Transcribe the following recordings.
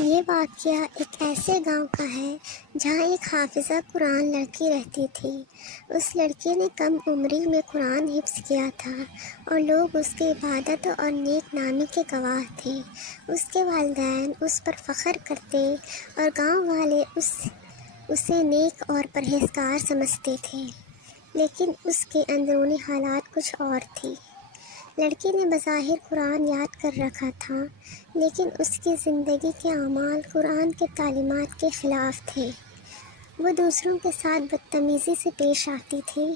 یہ واقعہ ایک ایسے گاؤں کا ہے جہاں ایک حافظہ قرآن لڑکی رہتی تھی۔ اس لڑکی نے کم عمری میں قرآن حفظ کیا تھا اور لوگ اس کی عبادت اور نیک نامی کے گواہ تھے۔ اس کے والدین اس پر فخر کرتے اور گاؤں والے اسے نیک اور پرہیزگار سمجھتے تھے، لیکن اس کے اندرونی حالات کچھ اور تھی۔ لڑکی نے بظاہر قرآن یاد کر رکھا تھا، لیکن اس کی زندگی کے اعمال قرآن کے تعلیمات کے خلاف تھے۔ وہ دوسروں کے ساتھ بدتمیزی سے پیش آتی تھی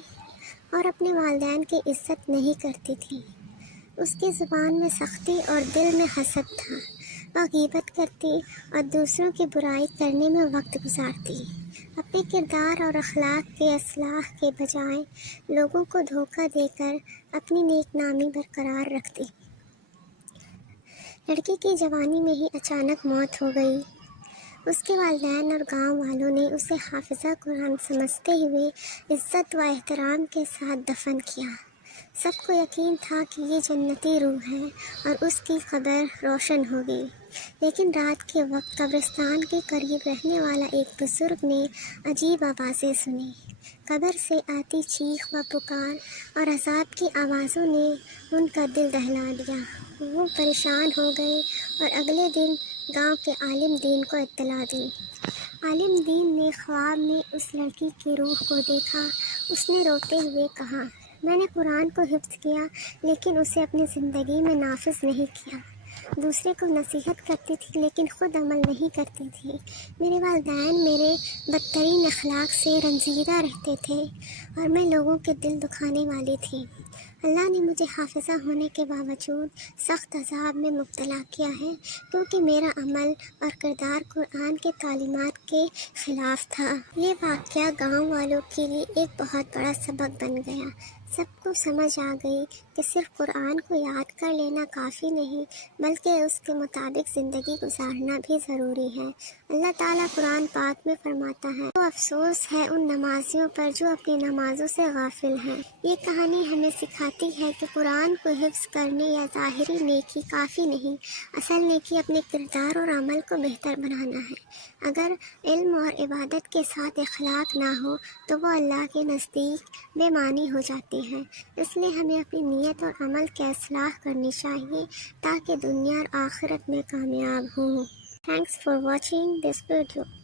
اور اپنے والدین کی عزت نہیں کرتی تھی۔ اس کی زبان میں سختی اور دل میں حسد تھا۔ وہ غیبت کرتی اور دوسروں کی برائی کرنے میں وقت گزارتی۔ اپنے کردار اور اخلاق کے اصلاح کے بجائے لوگوں کو دھوکہ دے کر اپنی نیک نامی برقرار رکھتی۔ لڑکی کی جوانی میں ہی اچانک موت ہو گئی۔ اس کے والدین اور گاؤں والوں نے اسے حافظہ قرآن سمجھتے ہوئے عزت و احترام کے ساتھ دفن کیا۔ سب کو یقین تھا کہ یہ جنتی روح ہے اور اس کی قبر روشن ہوگی، لیکن رات کے وقت قبرستان کے قریب رہنے والا ایک بزرگ نے عجیب آوازیں سنی۔ قبر سے آتی چیخ و پکار اور عذاب کی آوازوں نے ان کا دل دہلا دیا۔ وہ پریشان ہو گئے اور اگلے دن گاؤں کے عالم دین کو اطلاع دی۔ عالم دین نے خواب میں اس لڑکی کی روح کو دیکھا۔ اس نے روتے ہوئے کہا، میں نے قرآن کو حفظ کیا لیکن اسے اپنی زندگی میں نافذ نہیں کیا۔ دوسرے کو نصیحت کرتی تھی لیکن خود عمل نہیں کرتی تھی۔ میرے والدین میرے بدترین اخلاق سے رنجیدہ رہتے تھے اور میں لوگوں کے دل دکھانے والی تھی۔ اللہ نے مجھے حافظہ ہونے کے باوجود سخت عذاب میں مبتلا کیا ہے، کیونکہ میرا عمل اور کردار قرآن کے تعلیمات کے خلاف تھا۔ یہ واقعہ گاؤں والوں کے لیے ایک بہت بڑا سبق بن گیا۔ سب کو سمجھ آ گئی کہ صرف قرآن کو یاد کر لینا کافی نہیں، بلکہ اس کے مطابق زندگی گزارنا بھی ضروری ہے۔ اللہ تعالیٰ قرآن پاک میں فرماتا ہے، تو افسوس ہے ان نمازیوں پر جو اپنی نمازوں سے غافل ہیں۔ یہ کہانی ہمیں سکھاتی ہے کہ قرآن کو حفظ کرنے یا ظاہری نیکی کافی نہیں، اصل نیکی اپنے کردار اور عمل کو بہتر بنانا ہے۔ اگر علم اور عبادت کے ساتھ اخلاق نہ ہو تو وہ اللہ کے نزدیک بے معنی ہو جاتی ہے۔ اس لیے ہمیں اپنی نیت اور عمل کی اصلاح کرنی چاہیے تاکہ دنیا اور آخرت میں کامیاب ہوں۔ Thanks for watching this video.